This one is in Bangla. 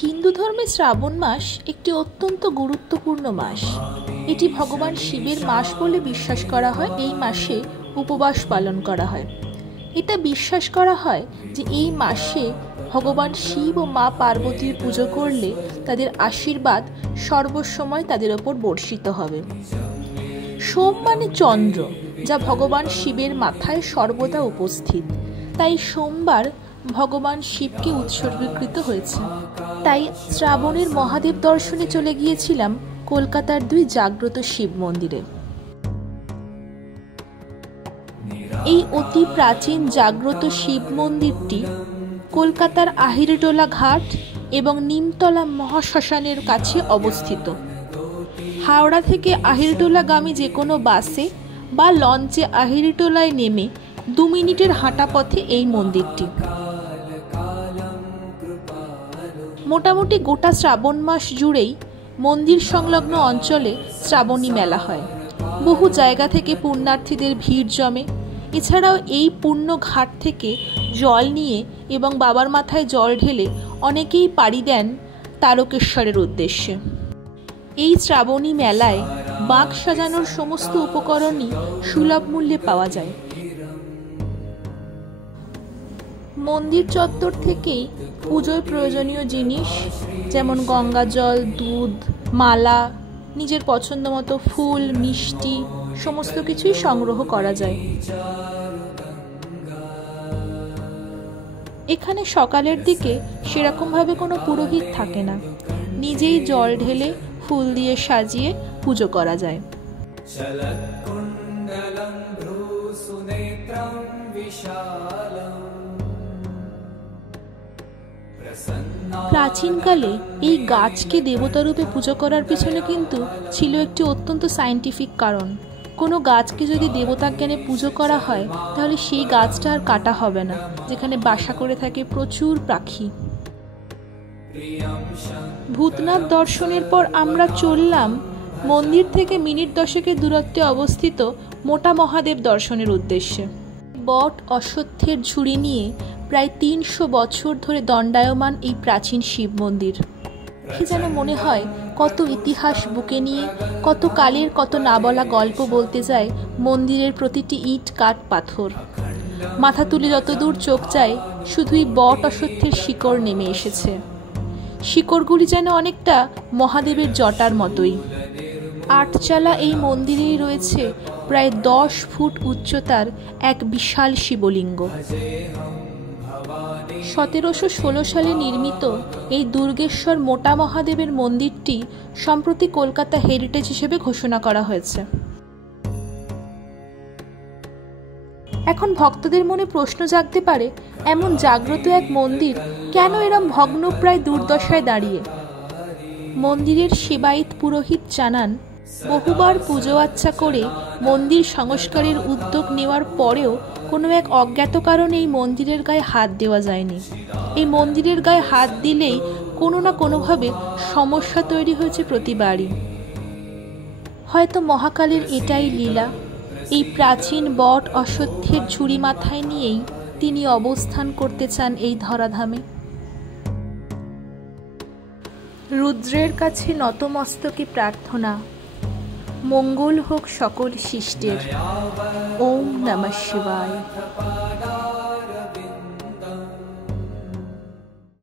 হিন্দু ধর্মে শ্রাবণ মাস একটি অত্যন্ত গুরুত্বপূর্ণ মাস। এটি ভগবান শিবের মাস বলে বিশ্বাস করা হয়। এই মাসে উপবাস পালন করা হয়। এটা বিশ্বাস করা হয় যে এই মাসে ভগবান শিব ও মা পার্বতীর পুজো করলে তাদের আশীর্বাদ সর্বসময় তাদের ওপর বর্ষিত হবে। সোম মানে চন্দ্র, যা ভগবান শিবের মাথায় সর্বদা উপস্থিত, তাই সোমবার ভগবান শিবকে উৎসর্গীকৃত হয়েছে। তাই শ্রাবণের মহাদেব দর্শনে চলে গিয়েছিলাম কলকাতার 2 জাগ্রত শিব মন্দিরে। এই অতি প্রাচীন জাগ্রত শিব মন্দিরটি কলকাতার আহিরিটোলা ঘাট এবং নিমতলা মহাশ্মশানের কাছে অবস্থিত। হাওড়া থেকে আহিরিটোলাগামী যে কোনো বাসে বা লঞ্চে আহিরিটোলায় নেমে 2 মিনিটের হাঁটা পথে এই মন্দিরটি। মোটামুটি গোটা শ্রাবণ মাস জুড়েই মন্দির সংলগ্ন অঞ্চলে শ্রাবণী মেলা হয়। বহু জায়গা থেকে পুণ্যার্থীদের ভিড় জমে। এছাড়াও এই পুণ্য ঘাট থেকে জল নিয়ে এবং বাবার মাথায় জল ঢেলে অনেকেই পাড়ি দেন তারকেশ্বরের উদ্দেশ্যে। এই শ্রাবণী মেলায় বাঁক সাজানোর সমস্ত উপকরণই সুলভ মূল্যে পাওয়া যায়। মন্দির চত্বর থেকেই পুজোয় প্রয়োজনীয় জিনিস যেমন গঙ্গা জল, দুধ, মালা, নিজের পছন্দ মতো ফুল, মিষ্টি সমস্ত কিছুই সংগ্রহ করা যায়। এখানে সকালের দিকে সেরকমভাবে কোনো পুরোহিত থাকে না, নিজেই জল ঢেলে ফুল দিয়ে সাজিয়ে পুজো করা যায়। প্রাচীনকালে এই গাছকে দেবতারূপে পুজো করার পিছনে কিন্তু ছিল একটি অত্যন্ত সায়েন্টিফিক কারণ। কোনো গাছকে যদি দেবতা জ্ঞানে পুজো করা হয় তাহলে সেই গাছটা আর কাটা হবে না, যেখানে বাসা করে থাকে প্রচুর পাখি। ভূতনাথ দর্শনের পর আমরা চললাম মন্দির থেকে মিনিট 10-এর দূরত্বে অবস্থিত মোটা মহাদেব দর্শনের উদ্দেশ্যে। বট অশ্বত্থের ঝুড়ি নিয়ে প্রায় 300 বছর ধরে দণ্ডায়মান এই প্রাচীন শিব মন্দির। কি যেন মনে হয় কত ইতিহাস বুকে নিয়ে, কত কালের কত না বলা গল্প বলতে যায় মন্দিরের প্রতিটি ইট, কাঠ, পাথর। মাথা তুলে যতদূর চোখ যায় শুধুই বট অশ্বত্থের শিকড় নেমে এসেছে। শিকড়গুলি যেন অনেকটা মহাদেবের জটার মতোই। 8 চালা এই মন্দিরেই রয়েছে প্রায় 10 ফুট উচ্চতার এক বিশাল শিবলিঙ্গ। 1716 সালে নির্মিত এই দুর্গেশ্বর মোটা মহাদেবের মন্দিরটি সম্প্রতি কলকাতা হেরিটেজ হিসেবে ঘোষণা করা হয়েছে। এখন ভক্তদের মনে প্রশ্ন জাগতে পারে, এমন জাগ্রত এক মন্দির কেন এরম ভগ্নপ্রায় দুর্দশায় দাঁড়িয়ে? মন্দিরের সেবায়িত পুরোহিত জানান, বহুবার পুজো আচ্ছা করে মন্দির সংস্কারের উদ্যোগ নেওয়ার পরেও কোনো এক অজ্ঞাত কারণে এই মন্দিরের গায়ে হাত দেওয়া যায়নি। এই মন্দিরের গায়ে হাত দিলেই কোনো না কোনোভাবে সমস্যা তৈরি হয়েছে প্রতিবারই। হয়তো মহাকালের এটাই লীলা। এই প্রাচীন বট অশ্বত্থের ঝুড়ি মাথায় নিয়েই তিনি অবস্থান করতে চান এই ধরাধামে। রুদ্রের কাছে নতমস্তকে প্রার্থনা, মঙ্গল হোক সকল শিষ্টের। ওম নমঃ শিবায়।